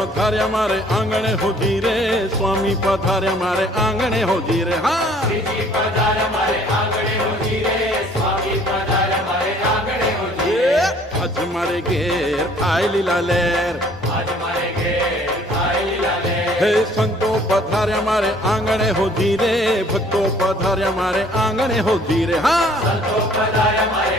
પધાર્યા મારે આંગણે હોજી રે, સ્વામી પધાર્યા મારે આંગણે હોજી રે. હા શ્રીજી પધાર્યા મારે આંગણે હોજી રે, સ્વામી પધાર્યા મારે આંગણે હોજી રે. આજ મારે ઘેર થાય લીલા લહેર, આજ મારે ઘેર થાય લીલા લહેર. હે સંતો પધાર્યા મારે આંગણે હોજી રે, ભક્તો પધાર્યા મારે આંગણે હોજી રે. હા સંતો પધાર્યા મારે